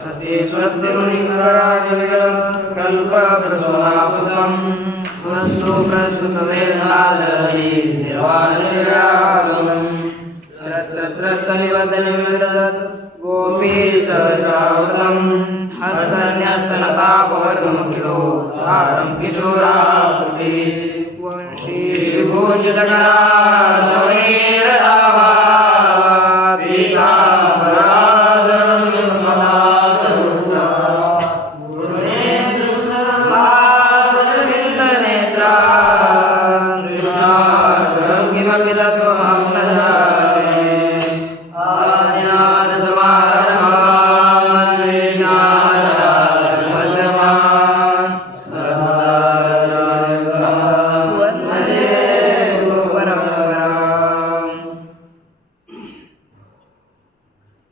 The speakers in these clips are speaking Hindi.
अस्ति स्वस्तिरुनिकराजविगलं कल्पप्रसूनाभूतम् वस्तु प्रस्तुतवेदनादरि निर्वाणनिराकुलम् स्रस्तनिबद्धनिमिरसत् गोपी सहस्रावृतम् हस्तन्यस्तनतापवर्गमखिलो धारं किशोराकृतिः वंशीविभूषितकराधवैरधावा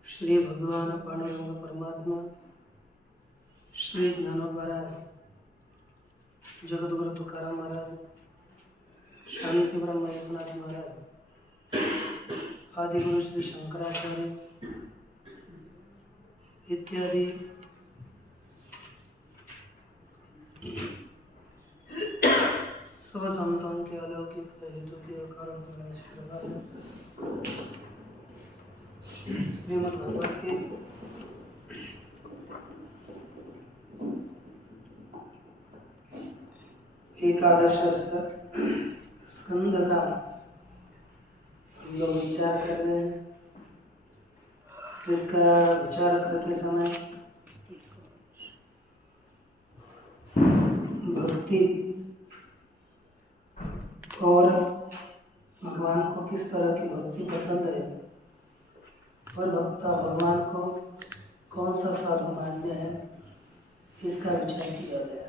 श्री भगवान पांडुरंग परमात्मा श्री ज्ञानोबा जगद्गुरु तुकाराम महाराज शांति ब्रह्म एकनाथ महाराज आदि गुरु श्री शंकराचार्य इत्यादि सब संतों के अलौकिक हेतु के कारण श्रीमद् भगवत के एकादश स्कंद का हम लोग विचार कर रहे हैं। इसका विचार करते समय भक्ति और भगवान को किस तरह की भक्ति पसंद है और भक्ता भगवान को कौन सा साधु मान्य है, इसका विचार किया गया।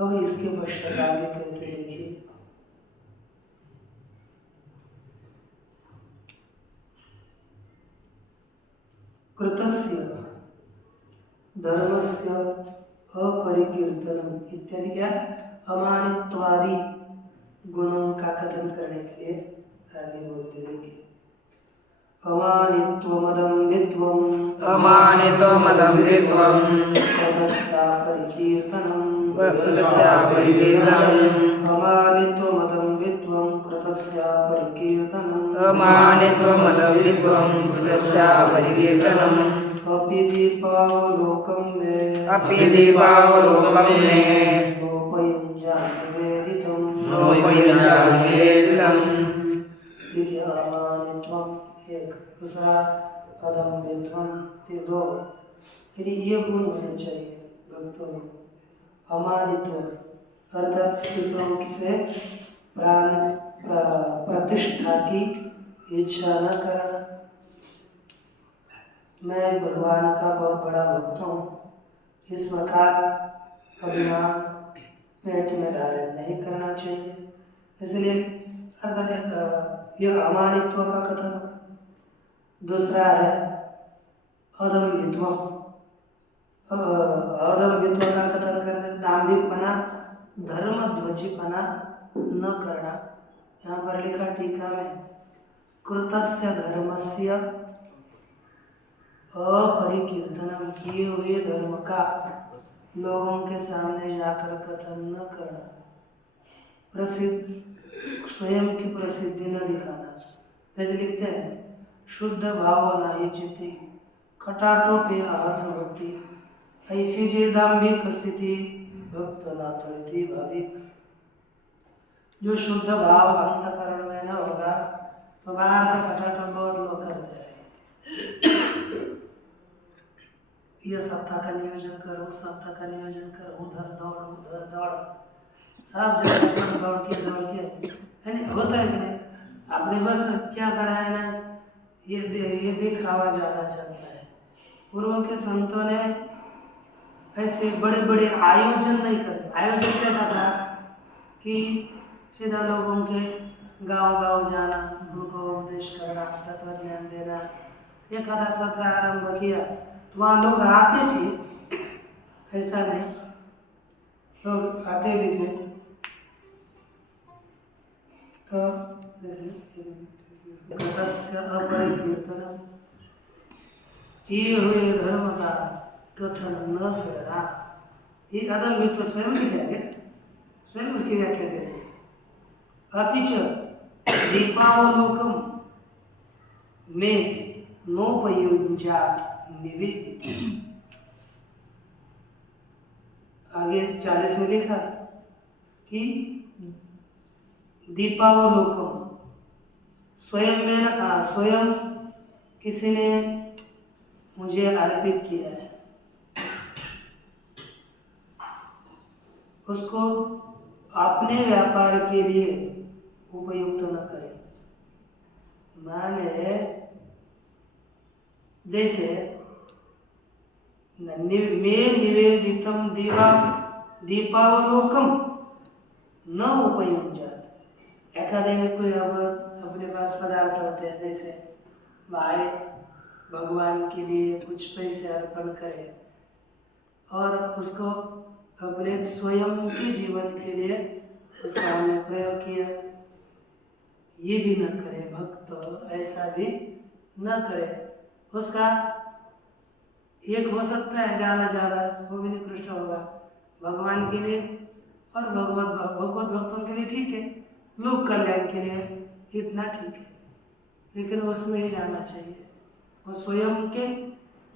अब इसके पश्चात आगे कहते देखिए, कृतस्य धर्मस्य अपरिकीर्तनम इत्यादि क्या अमानित्वादि गुणों का कथन करने के लिए आगे बोलते देखिए। अमानित्वमदम्भित्वम् कृतस्यापरिकीर्तनम् अमानित्वमदम्भित्वम् कृतस्यापरिकीर्तनम् अपि दीपावलोकं मे नोपयुञ्जान्निवेदितम् इति अमानित्वम् एक, दूसरा अदम्भित्वम् दो। यदि ये गुण होने चाहिए भक्तों में। अमानित्व अर्थात दूसरों से प्राण प्रतिष्ठा की इच्छा न करना। मैं भगवान का बहुत बड़ा भक्त हूँ, इस प्रकार अभिमान पेट में धारण नहीं करना चाहिए। इसलिए अर्थात यह अमानित्व का कथन। दूसरा है अदम्भित्व। अदम्भित्व का कथन करते दाम्भिकपना, धर्मध्वजीपना न करना। यहाँ पर लिखा टीका में कृतस्य धर्मस्य अपरिकीर्तनम, किए हुए धर्म का लोगों के सामने जाकर कथन न करना। प्रसिद्ध स्वयं की प्रसिद्धि न दिखाना। जैसे लिखते हैं शुद्ध भाव नाही चित्ती खटाटो पे आहस भक्ति, ऐसी जे दाम्भिक स्थिति भक्त नाथी भावी। जो शुद्ध भाव अंतकरण में न होगा तो बाहर का खटाटो बहुत लोग करते हैं। यह सप्ताह का नियोजन करो, उस सप्ताह का नियोजन करो, उधर दौड़ सब जगह दौड़ के यानी होता है कि नहीं। आपने बस क्या करा है ना, ये दिखावा ज़्यादा चलता है। पूर्व के संतों ने ऐसे बड़े बड़े आयोजन नहीं करते। आयोजन कैसा था कि सीधा लोगों के गांव जाना, उनको उपदेश करना, तत्व ज्ञान देना। एक आधा सत्र आरंभ किया तो वहाँ लोग आते थे, ऐसा नहीं, लोग आते भी थे। तो कृतस्य अपरिकीर्तनम् किए हुए धर्म का कथन न करना। ये अदम्भित्व स्वयं लिखेंगे, स्वयं उसकी व्याख्या करेंगे। अपिच दीपावलोकम में नोपयुज्यात् निवेदित। आगे 40 में लिखा कि दीपावलोकम स्वयं किसी ने मुझे अर्पित किया है, उसको अपने व्यापार के लिए उपयुक्त न करें। माने जैसे मे निवेदितम दीपावलोकम न उपयुज्यात्। एखादे कोई अब अपने पास पदार्थ होते हैं, जैसे भाई भगवान के लिए कुछ पैसे अर्पण करे और उसको अपने स्वयं के जीवन के लिए उसका हमने प्रयोग किया, ये भी न करे। भक्त ऐसा भी न करे। उसका एक हो सकता है ज़्यादा वो भी निकृष्ट होगा भगवान के लिए और भगवत भक्तों के लिए ठीक है, लोक कल्याण के लिए इतना ठीक है, लेकिन उसमें ही जाना चाहिए, वो स्वयं के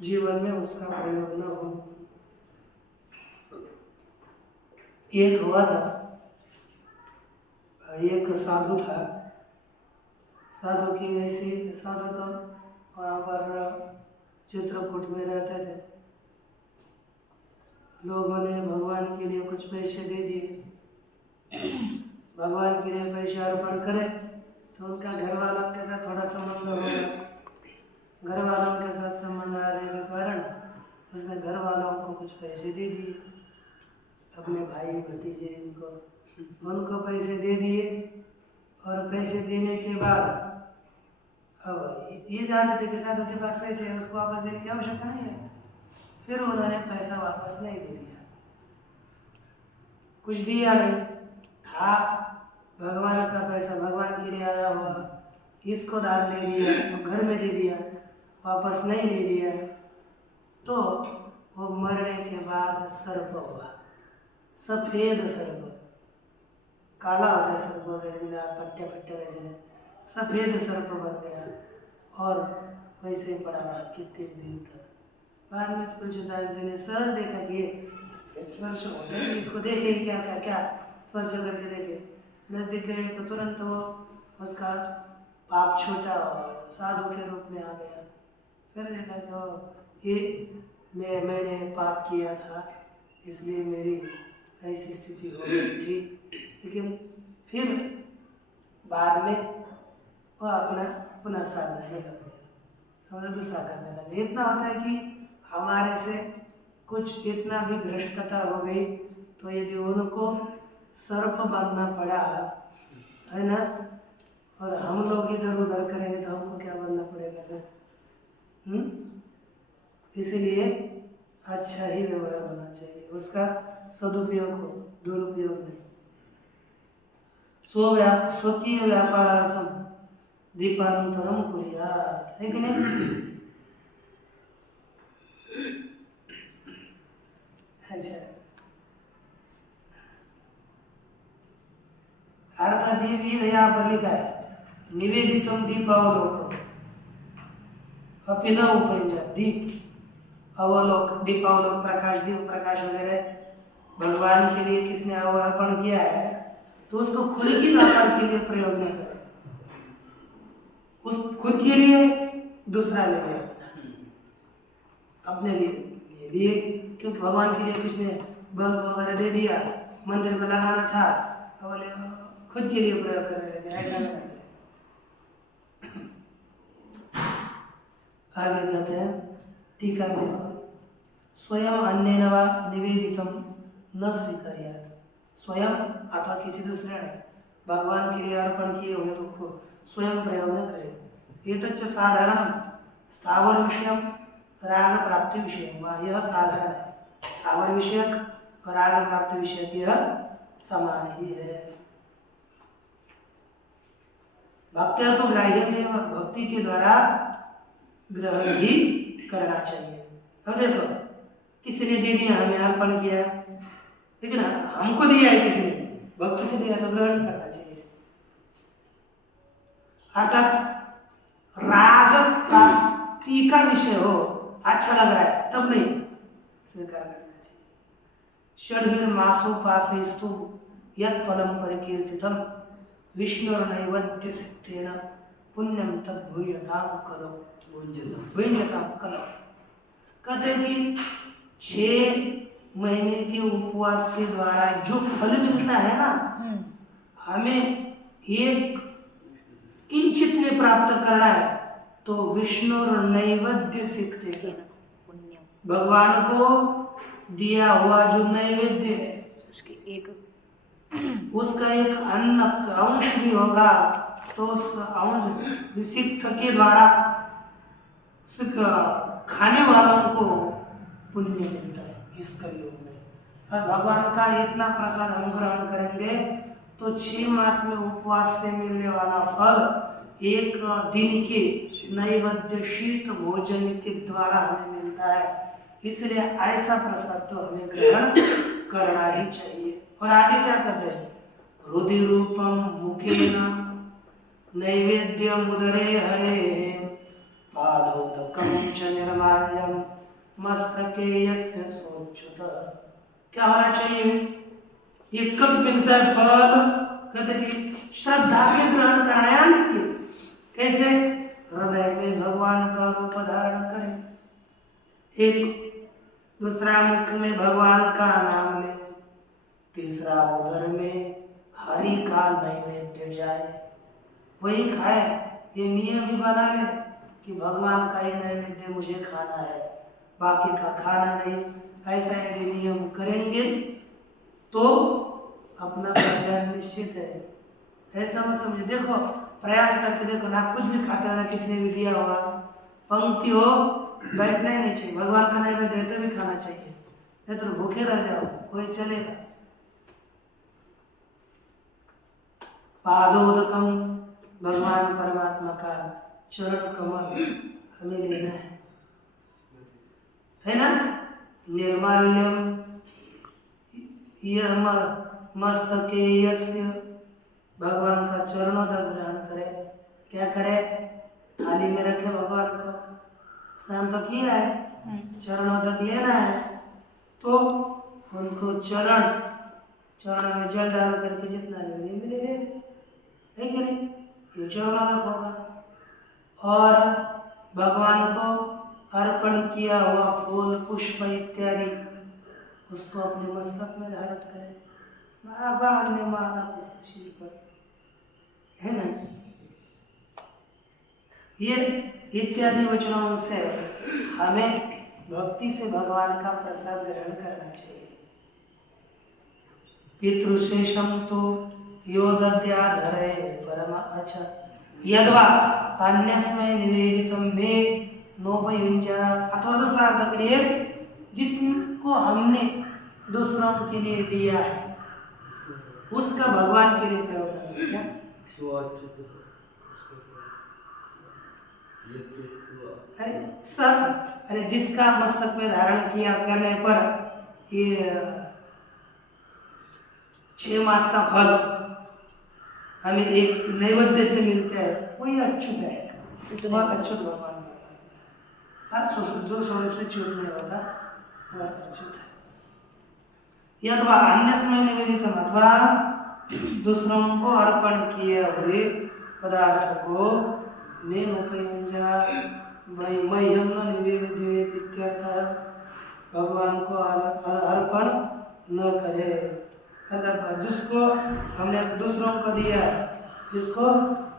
जीवन में उसका प्रयोग न हो। एक हुआ था, एक साधु था, साधु की ऐसी साधु तो वहाँ पर चित्रकूट में रहते थे। लोगों ने भगवान के लिए कुछ पैसे दे दिए, भगवान के लिए पैसे अर्पण करे तो उनका घर वालों के साथ थोड़ा संबंध होगा। घर वालों के साथ संबंध आने के कारण उसने घर वालों को कुछ पैसे दे दिए, अपने भाई भतीजे उनको पैसे दे दिए। और पैसे देने के बाद अब ये जानते थे कि साधु के पास पैसे है, उसको वापस देने की आवश्यकता नहीं है, फिर उन्होंने पैसा वापस नहीं दे दिया। कुछ दिया नहीं था, भगवान का पैसा भगवान के लिए आया हुआ, इसको दान दे दिया, तो घर में दे दिया, वापस नहीं दे दिया, तो वो मरने के बाद सर्प हुआ, सफेद सर्प। काला होता है सर्प वगैरह, पट्टे वैसे सफेद सर्प बन गया और वैसे ही पड़ा रहा कितने दिन तक। बाद में तुलसीदास जी ने सहज देखा कि ये स्पर्श होता है, इसको देखे ही क्या स्पर्श करके देखे। नजदीक गए तो तुरंत वो उसका पाप छूटा और साधु के रूप में आ गया। फिर देखा कि ये मैंने पाप किया था, इसलिए मेरी ऐसी स्थिति हो गई थी। लेकिन फिर बाद में वो अपना पुनः साधना में लग गया, समझो दूसरा करने लगे। इतना होता है कि हमारे से कुछ इतना भी भ्रष्टता हो गई तो यदि उनको सर्प बनना पड़ा है ना, और हम लोग इधर उधर करेंगे तो हमको क्या बनना पड़ेगा फिर? इसीलिए अच्छा ही व्यवहार होना चाहिए, उसका सदुपयोग हो, दुरुपयोग नहीं। स्वकीय व्यापारार्थम दीपांतरम कुर्यात्, है कि नहीं? अच्छा, अर्थात ये भी यहाँ पर लिखा है निवेदितम दीपावलोकम अपि न उपयुज्यात्। दीप अवलोक, दीपावलोक प्रकाश, दीप प्रकाश वगैरह भगवान के लिए किसने अर्पण किया है तो उसको खुद की व्यापार के लिए प्रयोग न करें, उस खुद के लिए दूसरा ले लिया, अपने लिए, क्योंकि भगवान के लिए किसने बल्ब वगैरह दे दिया, मंदिर में लगाना था, बोले खुद के लिए प्रयोग करने लगे, ऐसा नहीं करते। आगे कहते हैं टीका में, स्वयं अन्येन वा निवेदितम न स्वीकार्यात्। स्वयं अथवा किसी दूसरे ने भगवान के लिए अर्पण किए हुए तो खुद स्वयं प्रयोग न करे। एतच्च साधारण स्थावर विषयम राग प्राप्ति विषय, यह साधारण है, स्थावर विषयक और राग प्राप्ति विषयक यह समान ही है। भक्त्या तो ग्राह्य में भक्ति के द्वारा ग्रहण ही करना चाहिए। अब देखो किसी ने दे दिया, हमें अर्पण किया, लेकिन हमको दिया है किसी ने, भक्ति से दिया तो ग्रहण करना चाहिए। अर्थात राग प्राप्ति का विषय हो, अच्छा लग रहा है तब नहीं स्वीकार करना चाहिए। षड्भिर मासोपासेस्तु यत् फलम परिकीर्तितम विष्णुर्नैवेद्य सिद्धेन पुण्यम तद्भूयताम कलो। भूयताम कलो कहते हैं कि 6 महीने के उपवास के द्वारा जो फल मिलता है ना, हमें एक किंचित में प्राप्त करना है तो विष्णु नैवेद्य सीखते, भगवान को दिया हुआ जो नैवेद्य है उसका एक अन्न अंश भी होगा तो उस अंश सिक्त के द्वारा खाने वालों को पुण्य मिलता है इस कलयुग में। और भगवान का इतना प्रसाद हम ग्रहण करेंगे तो 6 मास में उपवास से मिलने वाला फल एक दिन के नैवेद्य शीत भोजन के द्वारा हमें मिलता है। इसलिए ऐसा प्रसाद तो हमें ग्रहण करना ही चाहिए। और आगे क्या कहते हैं, रुधिर रूपम मुखेन नैवेद्यम उदरे हरे पादोदकम च निर्माल्यम मस्तके यस्य सोच्युत। क्या होना चाहिए, ये कब मिलता है फल, कहते कि श्रद्धा से ग्रहण करना है। लेकिन कैसे, हृदय में भगवान का रूप धारण करें, एक दूसरा मुख में भगवान का नाम ले, तीसरा उदर में हरि का नैवेद्य जाए वही खाए। ये नियम भी बना ले कि भगवान का ये नैवेद्य मुझे खाना है, बाकी का खाना नहीं। ऐसा यदि नियम करेंगे तो अपना कल्याण निश्चित है। ऐसा मत समझे, देखो प्रयास करके देखो ना, कुछ भी खाते हो ना, किसी ने भी दिया होगा, पंक्ति हो बैठना ही नहीं चाहिए, भगवान का नैवेद्य देते भी खाना चाहिए, नहीं तो भूखे रह जाओ कोई चलेगा। पादोदकम भगवान परमात्मा का चरण कमल हमें लेना है ना। निर्माल्यम यह मस्तके यस्य, भगवान का चरणोदक ग्रहण करे। क्या करे, थाली में रखे भगवान को, स्नान तो किया है, चरणोदक लेना है तो उनको चरण में जल डाल करके जितना मिले ले है कि नहीं, ये चरणोदक होगा। और भगवान को अर्पण किया हुआ फूल पुष्प इत्यादि उसको अपने मस्तक में धारण करें, बांधने माला पुष्प शिर पर, है ना। ये इत्यादि वचनों से हमें भक्ति से भगवान का प्रसाद ग्रहण करना चाहिए। पितृशेषम तो यो दद्याधरे परम अच्छा यद्वा अन्यस्मै निवेदितम मे नोपयुंजा, अथवा दूसरा अर्थ करिए, जिसको हमने दूसरों के लिए दिया है उसका भगवान के लिए प्रयोग करना। अरे जिसका मस्तक में धारण किया करने पर ये 6 मास का फल हमें एक नैवेद्य से मिलते हैं, वही अच्युत है, अच्युत भगवान जो स्वरूप से च्युत नहीं होता वह अच्युत है। यद्वा अन्यस्मै निवेदितम, अथवा दूसरों को अर्पण किए हुए पदार्थ को मैं उपयुंजा मह्यम न निवेदित इत्यर्थ, भगवान को अर्पण न करे। अर्थात जिसको हमने दूसरों को दिया इसको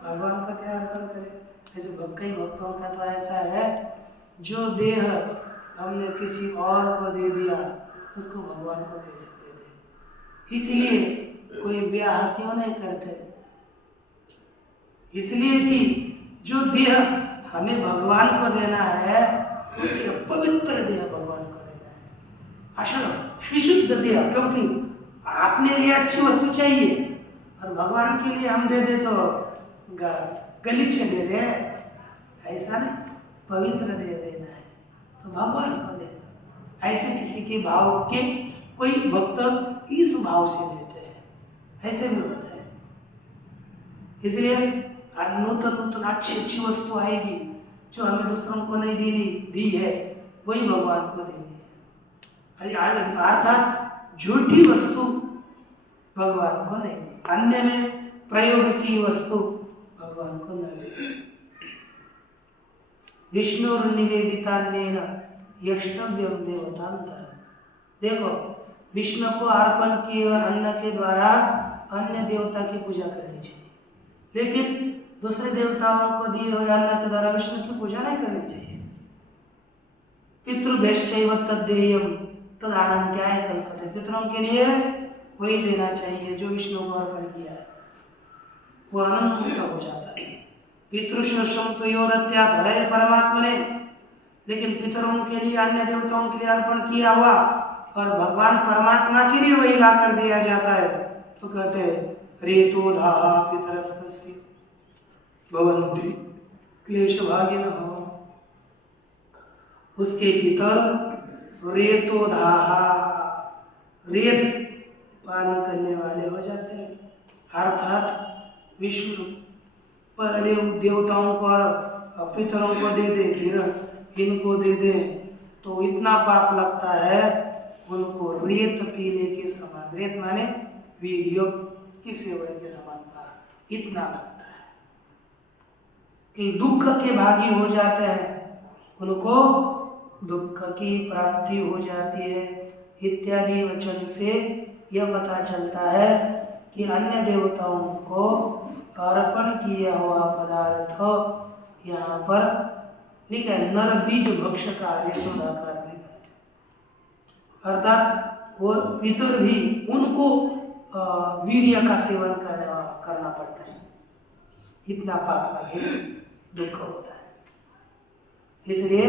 भगवान का क्या अर्पण करे। ऐसे कई भक्तों का तो ऐसा है, जो देह हमने किसी और को दे दिया उसको भगवान को कैसे दे दे। इसलिए कोई ब्याह क्यों नहीं करते, इसलिए कि जो देह हमें भगवान को देना है वो पवित्र देह भगवान को देना है, अशुद्ध विशुद्ध देह, क्योंकि आपने लिए अच्छी वस्तु चाहिए और भगवान के लिए हम दे दे तो गलीचे दे दे, ऐसा नहीं, पवित्र दे देना है। तो भगवान को देगा। ऐसे किसी के भाव के कोई भक्त इस भाव से देते हैं, ऐसे भी होता है। इसलिए नूतन नूतन अच्छी अच्छी वस्तु आएगी जो हमें दूसरों को नहीं दी है, वही भगवान को देनी है। अर्थात झूठी वस्तु भगवान को नहीं दी, अन्य में प्रयोग की वस्तु भगवान को न दी। विष्णु निवेदितान्येन यष्टव्यम देवतांतर। देखो, विष्णु को अर्पण किए अन्न के द्वारा अन्य देवता की पूजा करनी चाहिए, लेकिन दूसरे देवताओं को दिए हुए अन्न के द्वारा विष्णु की पूजा नहीं करनी चाहिए। पितृभ्यश्चैव तद्देयम् तदानन्त्याय कल्पते। पितरों के लिए वही देना चाहिए जो विष्णु को अर्पण किया है, वो अनंत हो जाता है। पितृशोषम तो योदत्या धरे परमात्मने, लेकिन पितरों के लिए अन्य देवताओं के लिए अर्पण किया हुआ और भगवान परमात्मा के लिए वही ला कर दिया जाता है, तो कहते हैं रेतोधाः पितरस्तस्य भवन्ति क्लेशभागिनः। उसके पितर रेतोधाः, रेत पान करने वाले हो जाते हैं। अर्थात विष्णु पहले देवताओं को और पितरों को दे दे, फिर इनको दे दे, तो इतना पाप लगता है उनको रेत पीने के समान। रेत माने वीर्य की सेवन के समान पाप इतना लगता है कि दुख के भागी हो जाते हैं, उनको दुख की प्राप्ति हो जाती है। इत्यादि वचन से यह पता चलता है कि अन्य देवताओं को अर्पण किया हुआ पदार्थ यहाँ पर लिखा है नर बीज भक्ष कार्य चौदाकार लिखा है। अर्थात वो पितर भी उनको वीर्य का सेवन करना पड़ता है, इतना पाप लगे दुख होता है। इसलिए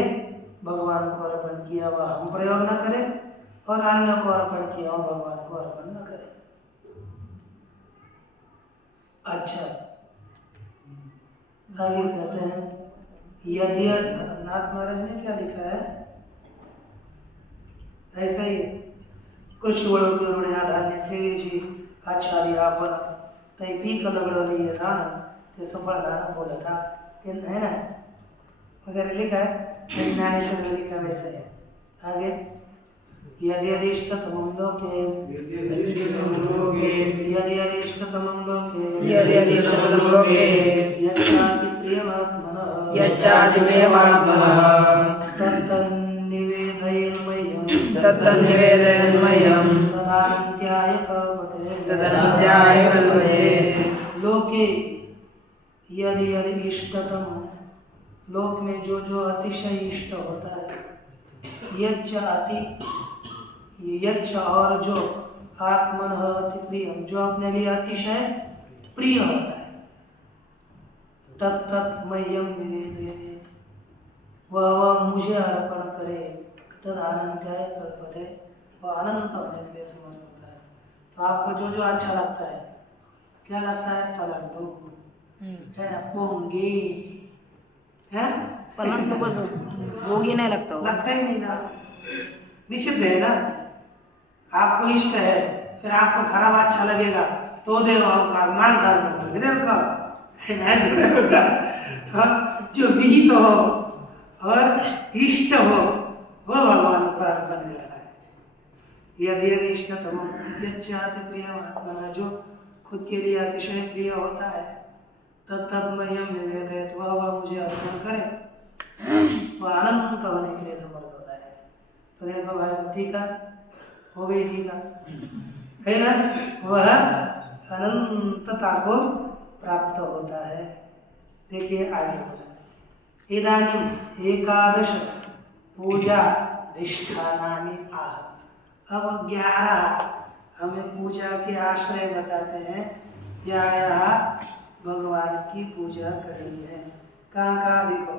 भगवान को अर्पण किया हुआ हम प्रयोग न करें और अन्य को अर्पण किया हुआ भगवान को अर्पण न करें। अच्छा, आगे कहते हैं यदि नाथ महाराज ने क्या लिखा है, ऐसा ही कृष्ण धान्य सेवेची आचार्य आपण तै पीक लगडली रान ते सफल दान बोला था, है ना, वगैरह लिखा है। ज्ञानेश्वर ने लिखा वैसे है। आगे यदि अधिष्ठतमं लोके यच्चाति प्रियमात्मनः तत्तन्निवेदयन्मह्यं तदनन्त्याय कल्पते। लोके यदि इष्टतम, लोक में जो जो अतिशय इष्ट होता है, यच्च और जो आत्मनः अति प्रियम, जो अपने लिए अतिशय प्रिय होता है, तत्तत् मह्यम निवेदयेत्, वह मुझे अर्पण करे, तद अनन्त्याय कल्पते, वह अनंत होने के लिए समर्थ होता है। तो आपको जो जो अच्छा लगता है, क्या लगता है, पलंडो है ना, पोंगे है, पलंडो को तो भोगी नहीं लगता ही नहीं ना, निषिद्ध है ना। आपको इष्ट है, फिर आपको खराब अच्छा लगेगा तो देव का मांसाहार कर देव का होता है। जो विहित हो और इष्ट हो वो भगवान को अर्पण करना है। यदि इष्टतम यच्चाति प्रियमात्मनः, जो खुद के लिए अतिशय प्रिय होता है, तत्तद्मह्यं निवेदयेत्, वह मुझे अर्पण करे, वह अनंत होने के लिए समर्थ होता है। तो देखो भाई, टीका हो गई, टीका है ना, वह अनंतता को प्राप्त होता है। देखिए आगे बोला, इदानीम एकादश पूजा अधिष्ठानानि आह। अब 11 हमें पूजा के आश्रय बताते हैं, यहाँ भगवान की पूजा करनी है। कहाँ कहाँ देखो,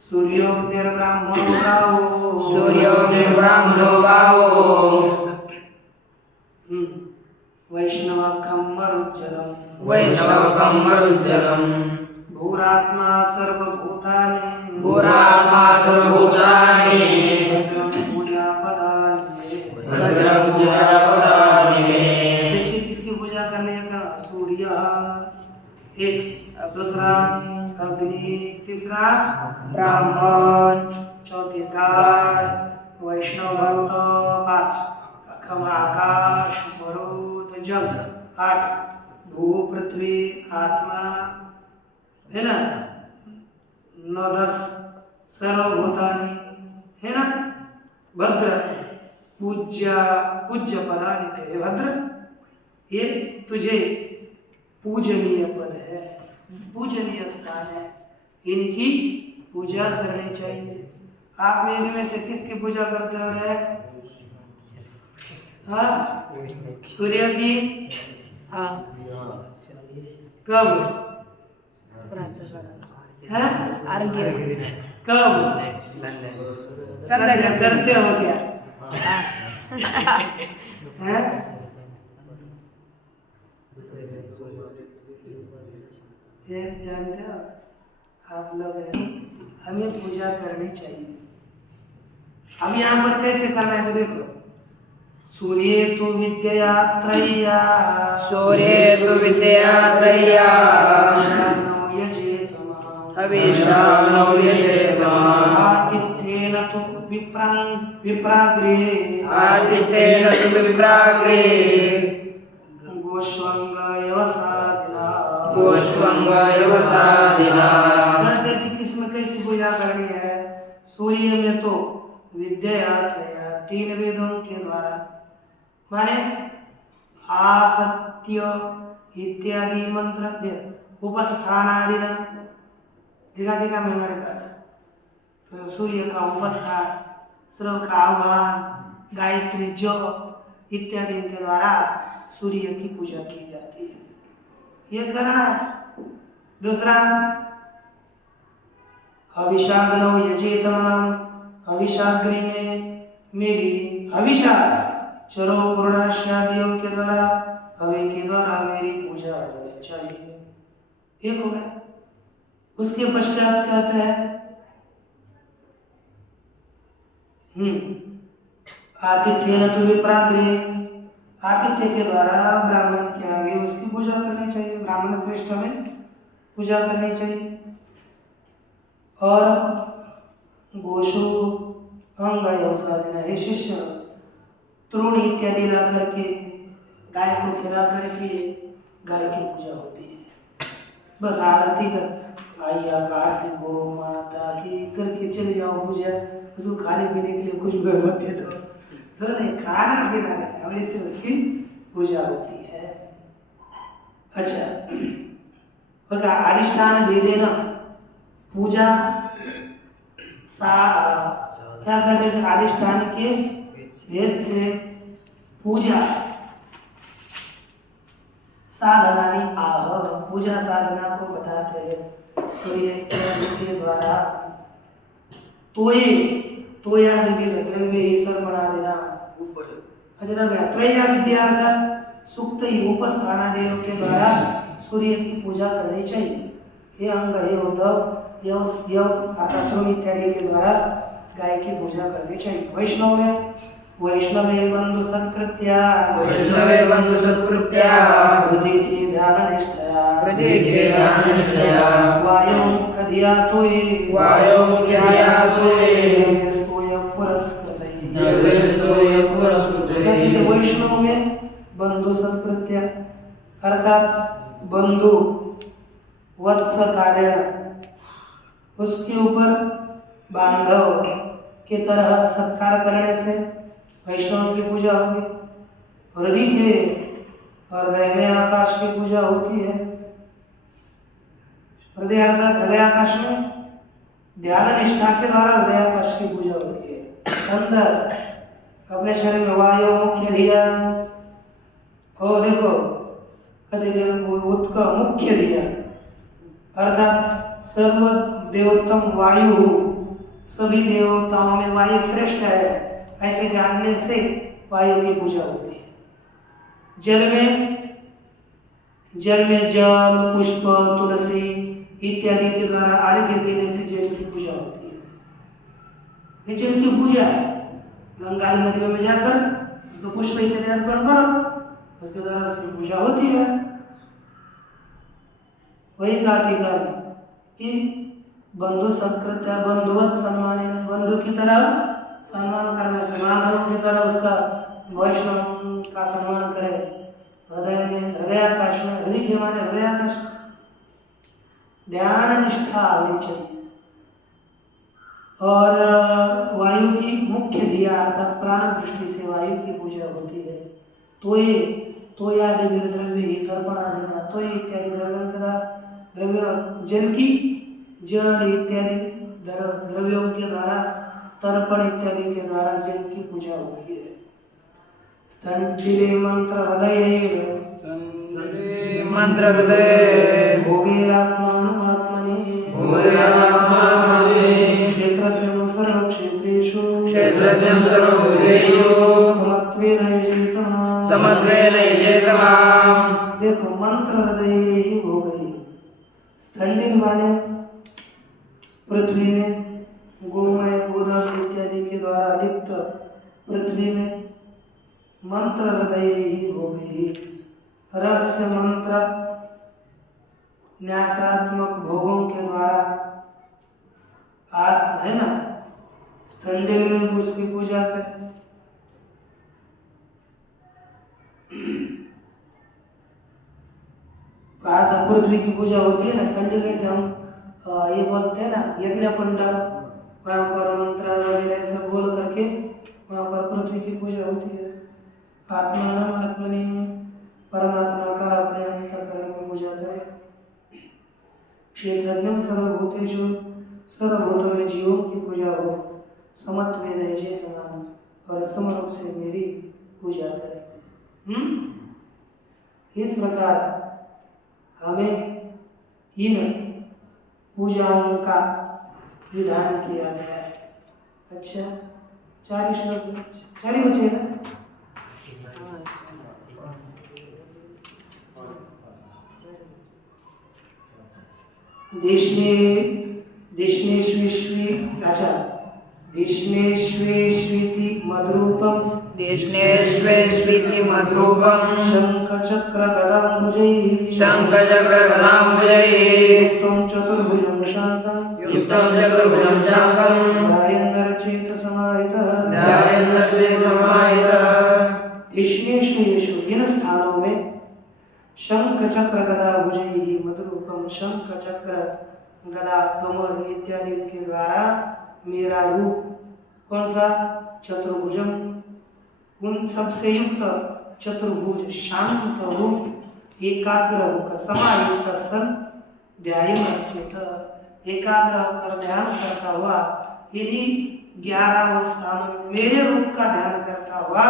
सूर्योऽग्निर्ब्राह्मणो गावो, सूर्योऽग्निर्ब्राह्मणो गावो, वैष्णवखं मरुज्जलम्, वैष्णवकं मरुज्जलम्, भूरात्मा सर्वभूतानि पुरात्मा सर्वभूतानि भद्रं पूजा पदानि भद्रं पूजापदानि किसकी पूजा करने का? सूर्य एक, दूसरा अग्नि, तीसरा ब्राह्मण चौथी गाय, वैष्णव भक्त 5, अखम आकाश, मरुत जल 8, भू पृथ्वी आत्मा है ना 9 10 सर्वभूतानि है ना भद्र पूज्य पदानि कहे भद्र। ये तुझे पूजनीय पद है, पूजनीय स्थान है, इनकी पूजा करनी चाहिए। आप में इनमें से किसकी पूजा करते हो रहे? हाँ सूर्य की। हाँ कब प्रातः है? अर्घ्य कब संध्या करते हो क्या? हैं? ये जानते हो आप लोग हमें पूजा करनी चाहिए। अब यहाँ पर कैसे करना है तो देखो, सूर्ये तु विद्यया त्रय्या सूर्ये तु विद्यया त्रय्या शानो यजेतमः हविषावनो यजेतमः आतिथ्येन तु विप्राग्रे आदित्येन तु विप्राग्रे गोष्वंगयवसादिना गोष्वंगयवसादिना। कहते कि किसमें कैसी पूजा करनी है? सूर्य में तो विद्या 3 वेदों के द्वारा माने आसत्य इत्यादि मंत्र उपस्थान आदि ना दिखा में हमारे पास तो सूर्य का उपस्थान, स्रोत का आह्वान, गायत्री जप इत्यादि के द्वारा सूर्य की पूजा की जाती है। ये करना है। दूसरा हविषाग्नौ यजेतमाम, हविषाग्नि में मेरी हविषा चरो पूर्णाश्यादियों के द्वारा हवि के द्वारा मेरी पूजा करनी चाहिए। एक हो गया। उसके पश्चात कहते हैं आतिथ्य तो विप्राग्रे, आतिथ्य के द्वारा ब्राह्मण के आगे उसकी पूजा करनी चाहिए, ब्राह्मण श्रेष्ठ में पूजा करनी चाहिए। और गोशु अंग हे शिष्य तृण इत्यादि ला करके गाय को खिला करके गाय की पूजा होती है। बस आरती कर आई आप आरती गो माता की करके चले जाओ पूजा, उसको खाने पीने के लिए कुछ मत दे दो तो नहीं, खाना पीना नहीं, वैसे उसकी पूजा होती है। अच्छा बघा अधिष्ठान भेदेन पूजा सा क्या कहते हैं? अधिष्ठान के भेद से पूजा साधनानि आह, पूजा साधना को बताते हैं। सूर्य के द्वारा तोयादि द्रव्य ही कर्मणा देना। अच्छा गया त्रया विद्या का सुक्त उपस्थानादेव के द्वारा सूर्य की पूजा करनी चाहिए। हे अंग हे उद्धव यव इत्यादि के द्वारा गाय की पूजा करनी चाहिए। वैष्णव में वैष्णवे बंधु सत्कृत्या हृदय ध्यान निष्ठया वायो मुख्य धिया वैष्णव में बंधु सत्कृत्या अर्थात बंधु वत्स कारण उसके ऊपर बांधव की तरह सत्कार करने से वैष्णव की पूजा होगी। हृदय में आकाश की पूजा होती है। हृदय अर्थात हृदय आकाश में ध्यान निष्ठा के द्वारा हृदय आकाश की पूजा होती है। अंदर अपने शरीर में वायु मुख्य धिया हो देखो उत्का मुख्य धिया अर्थात सर्व देवोत्तम वायु, सभी देवताओं में वायु श्रेष्ठ है ऐसे जानने से वायु की पूजा होती है। जल में जल पुष्प तुलसी इत्यादि के द्वारा अर्घ्य देने से जल की पूजा होती है। ये जल की पूजा है। गंगा नदियों में जाकर उसको पुष्प इत्यादि अर्पण करो, उसके द्वारा उसकी पूजा होती है। वही कहा टीका में कि बंधु सत्कृत्य बंधुवत सम्मान, बंधु की तरह सम्मान करना, समाधान की तरह उसका वैष्णव का सम्मान करे। हृदय में हृदयाकाश में, हृदय के माने हृदयाकाश ध्यान निष्ठा होनी चाहिए। और वायु की मुख्य धिया अर्थात प्राण दृष्टि से वायु की पूजा होती है। तो आदि द्रव्य ही तर्पण आदि तो इत्यादि द्रव्य जल की जल इत्यादि द्रव्यों के द्वारा तर्पण इत्यादि के द्वारा जल की पूजा होती है। स्तंतिले मंत्र हृदय मंत्र हृदय भोगेरात्मात्मनि क्षेत्रज्ञं सर्वक्षेत्रेषु समत्वेन यजेतमाम्। देखो मंत्र हृदय ही हो गई। स्थंडिल माने पृथ्वी में गोमय गोदान इत्यादि के द्वारा लिप्त पृथ्वी में मंत्र हृदय ही हो गई। रहस्य मंत्र न्यासात्मक भोगों के द्वारा आत्म है ना, स्थंडिल में उसकी पूजा करें। प्रातः पृथ्वी की पूजा होती है ना, स्थंडिल से हम ये बोलते हैं ना यज्ञ कुंड, वहाँ पर मंत्र वगैरह सब बोल करके वहाँ पर पृथ्वी की पूजा होती है। आत्मानम आत्मनि परमात्मा का अपने अंतःकरण में पूजा करें। क्षेत्रज्ञं सर्वभूतेषु सर्वभूतों में जीवों की पूजा हो। समत्वेन यजेतमाम् और समरूप से मेरी पूजा करें। इस प्रकार हमें इन पूजाओं का विधान किया गया है। अच्छा 40 श्लोक 4 बचे ना। देशनेष्वेष्विति मद्रूपम देशनेष्वेष्विति मद्रूपम शंखचक्रगदाम्बुजैः युक्तं चतुर्भुजं शान्तं ध्यायन्नरचेतसमाहितः। देशनेष्वेषु इन स्थानों में शंख चक्र गदा भुजैः मधुरूपम, शंख चक्र गदा कमल इत्यादि के द्वारा मेरा रूप कौन सा चतुर्भुजम, उन सबसे युक्त चतुर्भुज शांत रूप एकाग्र होकर समाहित सन ध्यायन्नरचेत, एकाग्र होकर ध्यान करता हुआ इन्हीं 11 स्थानों में मेरे रूप का ध्यान करता हुआ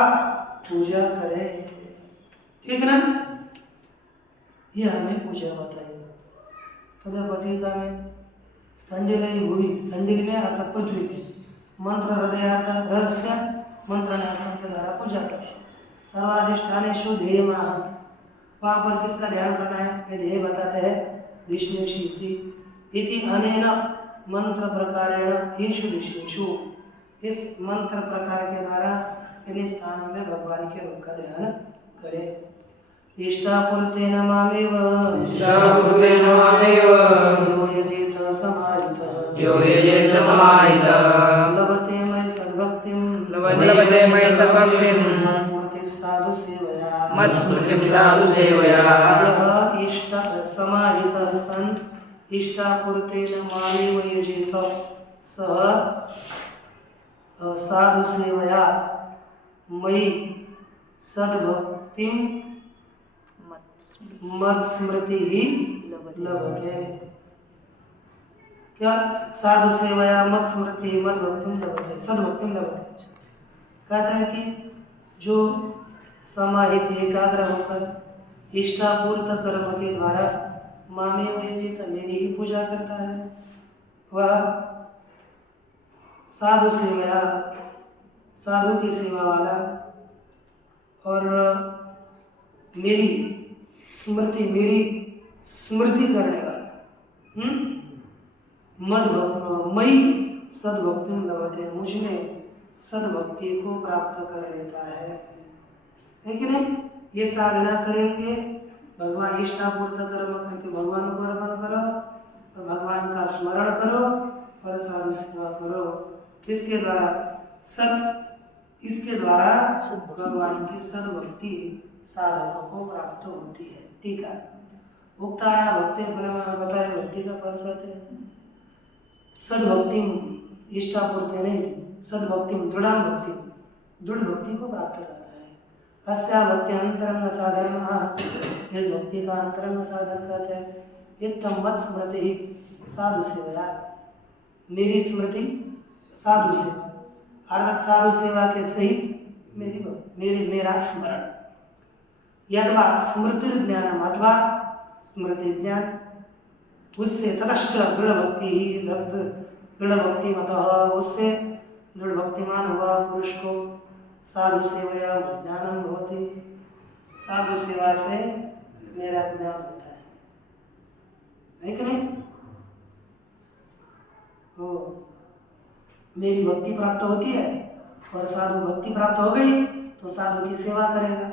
पूजा करे। ठीक ना, ये हमें पूजा बताई। तदपटिका में स्थंडिल भूमि, स्थंडिल में अर्थात पृथ्वी की मंत्र हृदय रहस्य मंत्र न्यासन के द्वारा पूजा करें। सर्वाधिष्ठानेषु ध्येयमाह, वहाँ पर किसका ध्यान करना है ये ध्येय बताते हैं। दिशनेषु इति अनेन मंत्र प्रकारेण येषु दिशनेषु, इस मंत्र प्रकार के द्वारा इन स्थानों में भगवान के रूप का ध्यान करें। इष्टापूर्तेन मामेव यो यजेत समाहितः लभते मयि सद्भक्तिं मत्स्मृतिं साधु सेवया इष्ट समाहितः सन् इष्टापूर्तेन मामेव यजेत सः साधु सेवया मयि सद्भक्तिं मत्स्मृति ही लभते। क्या साधु सेवया मत स्मृति मत भक्तिम लभते, सद्भक्तिम लभते। कहता है कि जो समाहित एकाग्र होकर इष्टापूर्त कर्म के द्वारा मामे वयजित मेरी ही पूजा करता है, वह साधु सेवया साधु की सेवा वाला और मेरी स्मृति करने वाला, मई सद्भक्ति लभते, मुझमें सद्भक्ति को प्राप्त कर लेता है कि नहीं? ये साधना करेंगे, भगवान इष्टापूर्त कर्म करके भगवान को अर्पण करो और भगवान का स्मरण करो और साधु सेवा करो। इसके द्वारा भगवान की सद्भक्ति साधकों को प्राप्त होती है। ठीक है, उक्ताया भक्ति फल बताए, भक्ति का फल कहते हैं सद्भक्ति इष्टापूर्ति नहीं थी, सद्भक्ति दृढ़ भक्ति को प्राप्त करता है। अस्या भक्ति अंतरंग साधन, इस भक्ति का अंतरंग साधन कहते हैं इत्थम मत स्मृति ही साधु सेवा, मेरी स्मृति साधु सेवा, अर्थात साधु सेवा के सहित मेरा स्मरण, यथवा स्मृति ज्ञान अथवा स्मृति ज्ञान, उससे ततश्च दृढ़ भक्ति ही दृढ़ भक्ति मत, उससे दृढ़ भक्तिमान हुआ पुरुष को साधु सेवया ज्ञानम भवति, साधु सेवा से मेरा ज्ञान होता है कि नहीं? तो मेरी भक्ति प्राप्त होती है और साधु भक्ति प्राप्त हो गई तो साधु की सेवा करेगा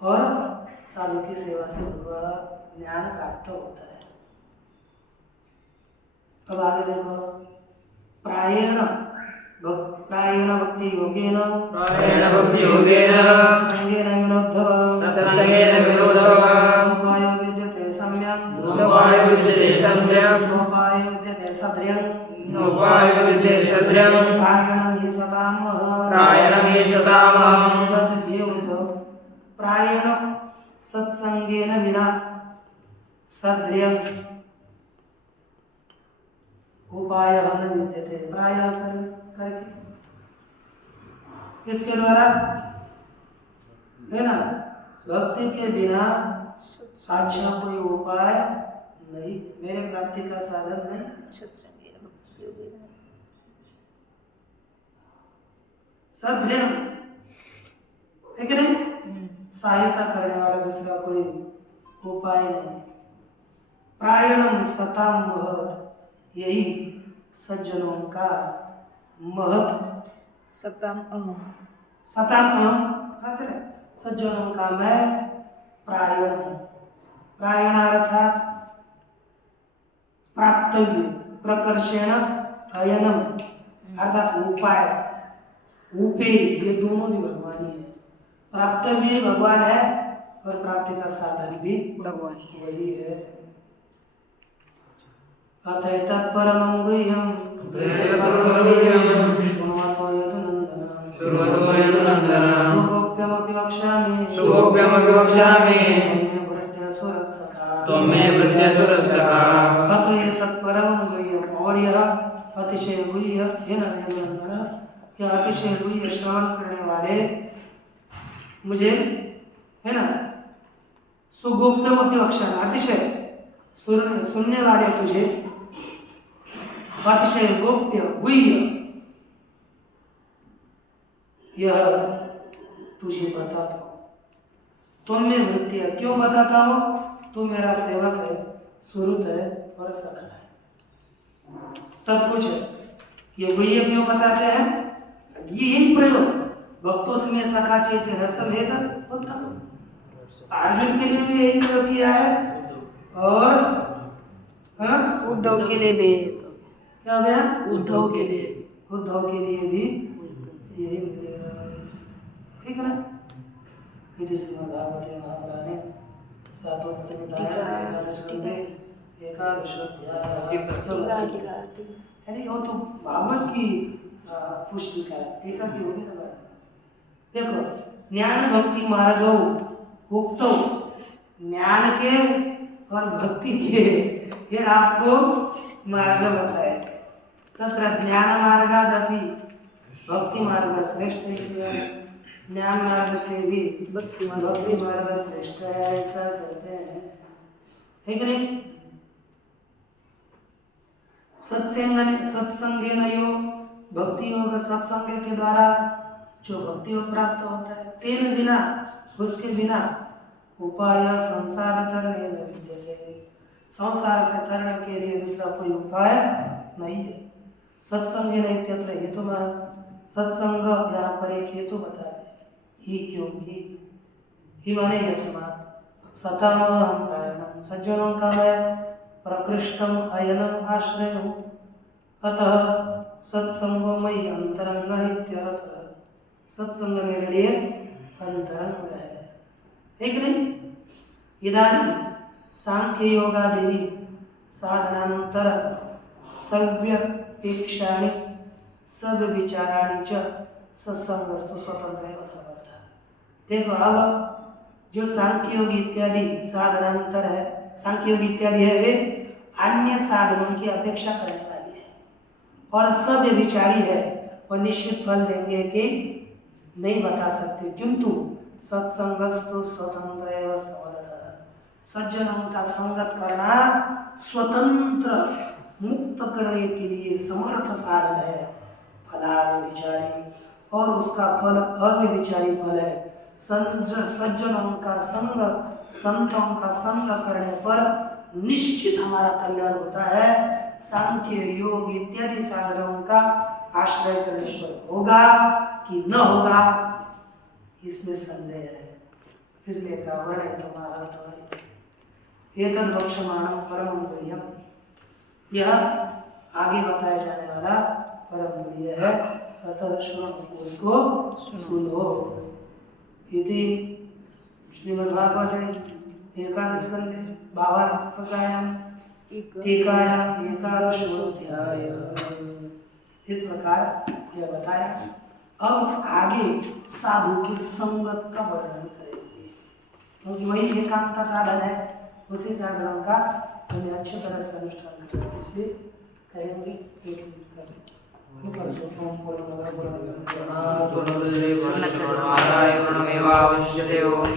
और साधु की सेवा से ज्ञान प्राप्त होता है। अब आगे देखो, प्रायेण भक्ति योगेन संगेन विनोद्धव उपायो विद्यते सम्यक् सद्र्यं प्रायणं हि सतामहं प्रायेण सत्संगेन विना सद्र्यं उपाय न विद्यते, प्राय करके किसके द्वारा है ना, भक्ति के बिना अच्छा कोई उपाय नहीं, मेरे प्राप्ति का साधन नहीं। सद्र्यम है कि नहीं, सहायता करने वाला दूसरा कोई उपाय नहीं। प्रायणम सताम महत्, यही सज्जनों का महत्, सताम अहम, सज्जनों का मैं प्रायण हूँ। प्रायण अर्थात प्राप्तव्य, प्रकर्षेण अयनम अर्थात उपाय, उपे, ये दोनों भी भगवान ही है। प्राप्तव्य भगवान है और प्राप्ति का साधन भी भगवान ही वही है। अतः तत्परमं गुह्यं शृण्वतो यदुनन्दनं सुगोप्यमपि वक्ष्यामि त्वं मे भृत्यसुरसखा। अतः तत्परमं गुह्यं, और यह अतिशय गुह्य है ना यदुनन्दन, यह अतिशय गुह्य श्रवण करने वाले मुझे है ना, सुगोप्यमपि वक्ष्यामि, अतिशय सुनने वाले तुझे, अतिशय गोप्य गुह्य यह तुझे बताता हूँ। तुम में वृत्ति है, क्यों बताता हूँ? तू मेरा सेवक है, सुहृद है और सखा है, सब कुछ है। ये गुह्य क्यों बताते हैं? यही प्रयोग भक्तों में सखा चैत्य रसमेत उत्तम, अर्जुन के लिए भी यही प्रयोग किया है और उद्धव के लिए भी, क्या हो गया? उद्धव के लिए भी यही मिलेगा, ठीक है ना? इति श्रीमद्भागवते महापुराणे सातवं संहितायां एकादश स्कंदे एकादश अध्याय, अरे वो तो भागवत की पुस्तिका है, टीका की होगी ना बात। देखो, ज्ञान भक्ति मार्गो उक्तो, ज्ञान के और भक्ति के ये आपको मार्ग बताए। तत्र ज्ञान मार्गादपि भक्ति मार्ग श्रेष्ठ है, ज्ञान मार्ग से भी भक्ति मार्ग श्रेष्ठ है, ऐसा कहते हैं, है कि नहीं? सत्संगेन यो भक्ति योग, सत्संग के द्वारा जो भक्ति योग प्राप्त होता है, तेन बिना, उसके बिना उपाय संसार तरणे न विद्यते, संसार से तरने के लिए दूसरा कोई उपाय नहीं है। सत्संग इत्यत्र हेतु में सत्संग यहाँ पर एक हेतु बता रहे ही, क्योंकि ही माने यस्मात् सतामहं कायनं सज्जनों का है प्रकृष्टम अयनम आश्रय अतः सत्संगो मयि अंतरंग इत्यर्थ। सत्संग मेरे लिए अंतरंग है कि नहीं। इदानीं सांख्य योगादीनि साधनांतर सव्यपेक्षाणि सव्यविचाराणि च सत्संगस्तु स्वतंत्र एव समर्थ। देखो अब जो सांख्य योग इत्यादि साधनांतर है, सांख्य योग इत्यादि है वे अन्य साधनों की अपेक्षा करने वाली है और सव्यविचारी है, और निश्चित फल देंगे कि नहीं बता सकते, किंतु सत्संगस्तु स्वतंत्र एव समर्थ। सज्जनों का संगत करना स्वतंत्र मुक्त करने के लिए समर्थ साधन है। फलाविचारी और उसका फल अविचारी फल है। सज्जनों का संग, संतों का संग करने पर निश्चित हमारा कल्याण होता है। सांख्य योग इत्यादि साधनों का आश्रय करने पर होगा कि न होगा इसमें संदेह है। इसलिए का वर्ण तो एतद् वक्ष्यमाणं परम गुह्यम्, यह आगे बताया जाने वाला परम गुह्य है, अतः श्रवण उसको सुनो। इति श्रीमद्भागवते एकादश स्कंधे भावार्थकायां टीकायां एकादशोऽध्याय। इस प्रकार यह बताया। अब आगे साधु के संगत का वर्णन करेंगे, क्योंकि वही एकांत का साधन है। उसी साधनों का हमें अच्छी तरह से अनुष्ठान करना, इसलिए कहेंगे एक पूर्णस्य पूर्णमेवावशिष्यते। ओम